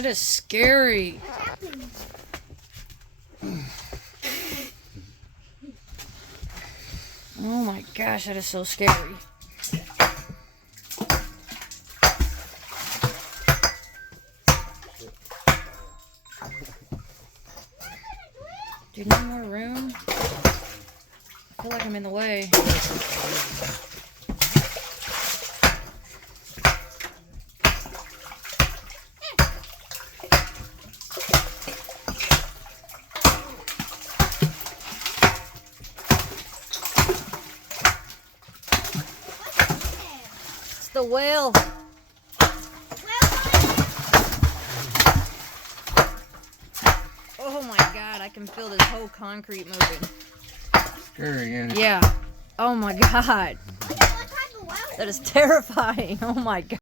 That is scary. Oh my gosh, that is so scary. Do you need more room? I feel like I'm in the way. It's the whale. Oh my god, I can feel this whole concrete moving. Scary, ain't it? Yeah. Oh my god. That is terrifying. Oh my god.